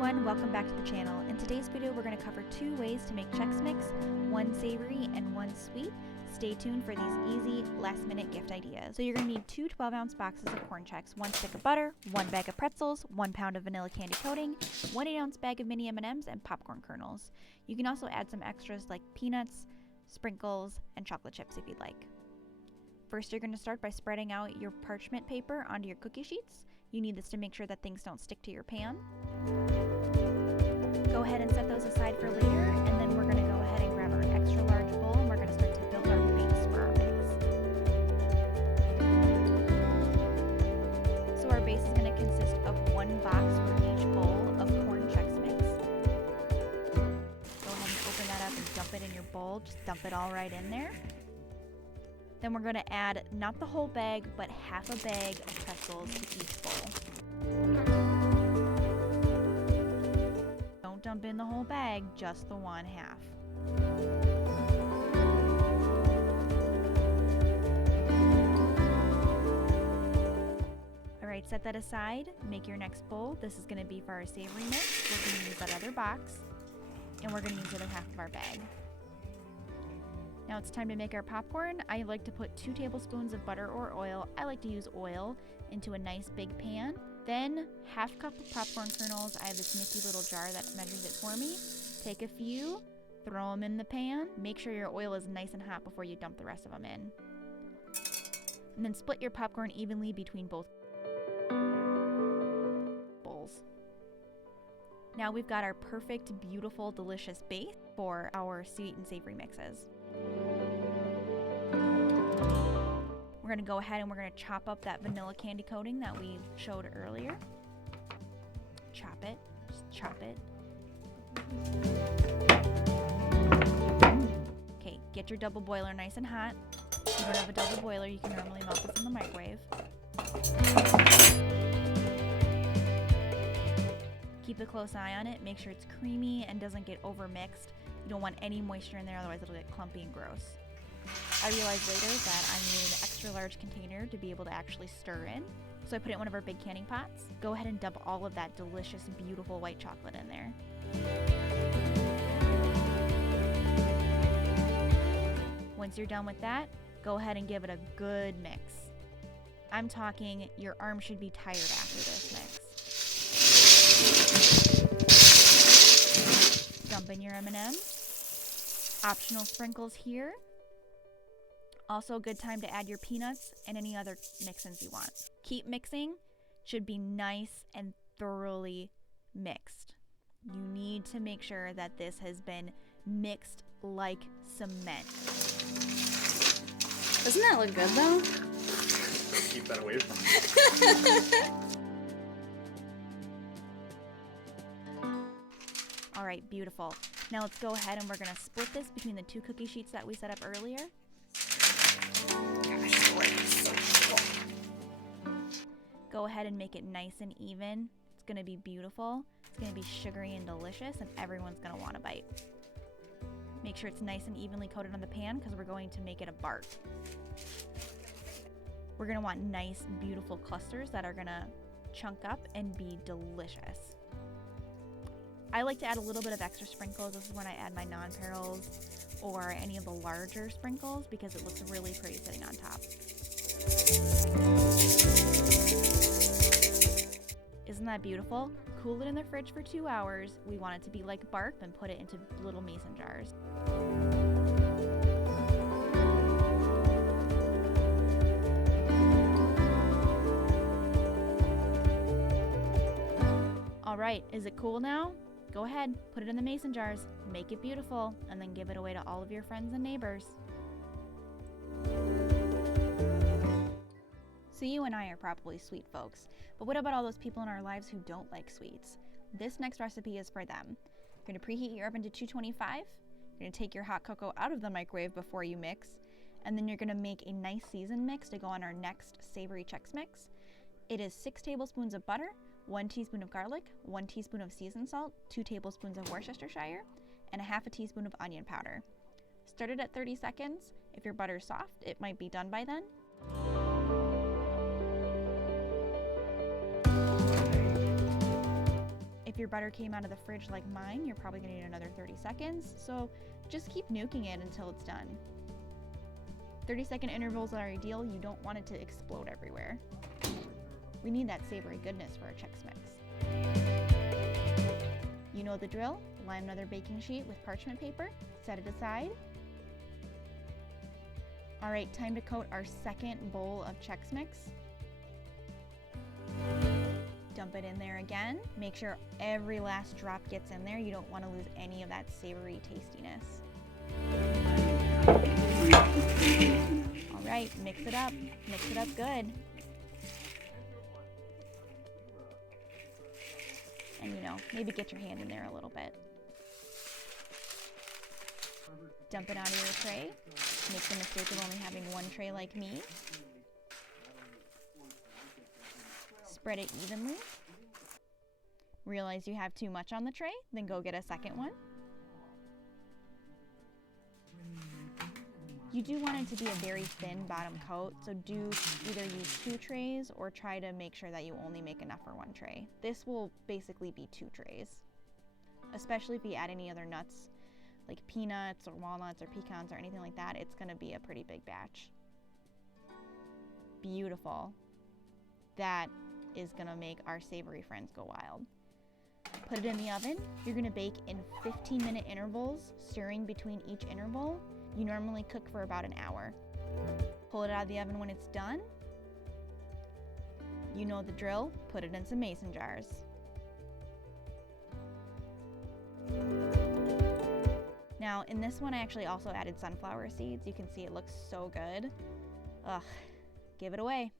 everyone, welcome back to the channel. In today's video we're going to cover 2 ways to make Chex Mix, one savory and one sweet. Stay tuned for these easy last minute gift ideas. So you're going to need 2 12-ounce boxes of corn Chex, 1 stick of butter, 1 bag of pretzels, 1 pound of vanilla candy coating, 1 8-ounce bag of mini M&Ms, and popcorn kernels. You can also add some extras like peanuts, sprinkles, and chocolate chips if you'd like. First you're going to start by spreading out your parchment paper onto your cookie sheets. You need this to make sure that things don't stick to your pan. Go ahead and set those aside for later, and then we're going to go ahead and grab our extra large bowl and we're going to start to build our base for our mix. So our base is going to consist of 1 box for each bowl of corn Chex Mix. Go ahead and open that up and dump it in your bowl. Just dump it all right in there. Then we're going to add not the whole bag, but half a bag of pretzels to each bowl. Don't dump in the whole bag, just the 1/2. Alright, set that aside. Make your next bowl. This is going to be for our savory mix. We're going to use that other box, and we're going to use the other half of our bag. Now it's time to make our popcorn. I like to put 2 tablespoons of butter or oil, I like to use oil, into a nice big pan. Then 1/2 cup of popcorn kernels. I have this nifty little jar that measures it for me. Take a few, throw them in the pan. Make sure your oil is nice and hot before you dump the rest of them in. And then split your popcorn evenly between both bowls. Now we've got our perfect, beautiful, delicious base for our sweet and savory mixes. We're going to go ahead and we're going to chop up that vanilla candy coating that we showed earlier. Chop it. Just chop it. Okay, get your double boiler nice and hot. If you don't have a double boiler, you can normally melt this in the microwave. Keep a close eye on it. Make sure it's creamy and doesn't get overmixed. You don't want any moisture in there, otherwise it'll get clumpy and gross. I realized later that I need an extra large container to be able to actually stir in. So I put it in one of our big canning pots. Go ahead and dump all of that delicious, beautiful white chocolate in there. Once you're done with that, go ahead and give it a good mix. I'm talking your arm should be tired after this mix. Dump in your M&Ms. Optional sprinkles here. Also a good time to add your peanuts and any other mix-ins you want. Keep mixing. Should be nice and thoroughly mixed. You need to make sure that this has been mixed like cement. Doesn't that look good though? Keep that away from me. Alright, beautiful. Now let's go ahead and we're going to split this between the 2 cookie sheets that we set up earlier. Gosh, the light is so cool. Go ahead and make it nice and even. It's going to be beautiful. It's going to be sugary and delicious, and everyone's going to want a bite. Make sure it's nice and evenly coated on the pan because we're going to make it a bart. We're going to want nice, beautiful clusters that are going to chunk up and be delicious. I like to add a little bit of extra sprinkles. This is when I add my non-perils or any of the larger sprinkles because it looks really pretty sitting on top. Isn't that beautiful? Cool it in the fridge for 2 hours. We want it to be like bark, then put it into little mason jars. Alright, is it cool now? Go ahead, put it in the mason jars, make it beautiful, and then give it away to all of your friends and neighbors. So you and I are probably sweet folks, but what about all those people in our lives who don't like sweets? This next recipe is for them. You're going to preheat your oven to 225, you're going to take your hot cocoa out of the microwave before you mix, and then you're going to make a nice seasoned mix to go on our next savory Chex Mix. It is 6 tablespoons of butter, 1 teaspoon of garlic, 1 teaspoon of seasoned salt, 2 tablespoons of Worcestershire, and 1/2 teaspoon of onion powder. Start it at 30 seconds. If your butter's soft, it might be done by then. If your butter came out of the fridge like mine, you're probably gonna need another 30 seconds. So just keep nuking it until it's done. 30-second intervals are ideal. You don't want it to explode everywhere. We need that savory goodness for our Chex Mix. You know the drill. Line another baking sheet with parchment paper. Set it aside. All right, time to coat our second bowl of Chex Mix. Dump it in there again. Make sure every last drop gets in there. You don't want to lose any of that savory tastiness. All right, mix it up good. And you know, maybe get your hand in there a little bit. Dump it out of your tray. Make the mistake of only having one tray like me. Spread it evenly. Realize you have too much on the tray, then go get a second one. You do want it to be a very thin bottom coat, so do either use 2 trays or try to make sure that you only make enough for 1 tray. This will basically be 2 trays, especially if you add any other nuts like peanuts or walnuts or pecans or anything like that. It's going to be a pretty big batch. Beautiful. That is going to make our savory friends go wild. Put it in the oven. You're going to bake in 15-minute intervals, stirring between each interval. You normally cook for about an hour. Pull it out of the oven when it's done. You know the drill. Put it in some mason jars. Now, in this one, I actually also added sunflower seeds. You can see it looks so good. Ugh, give it away.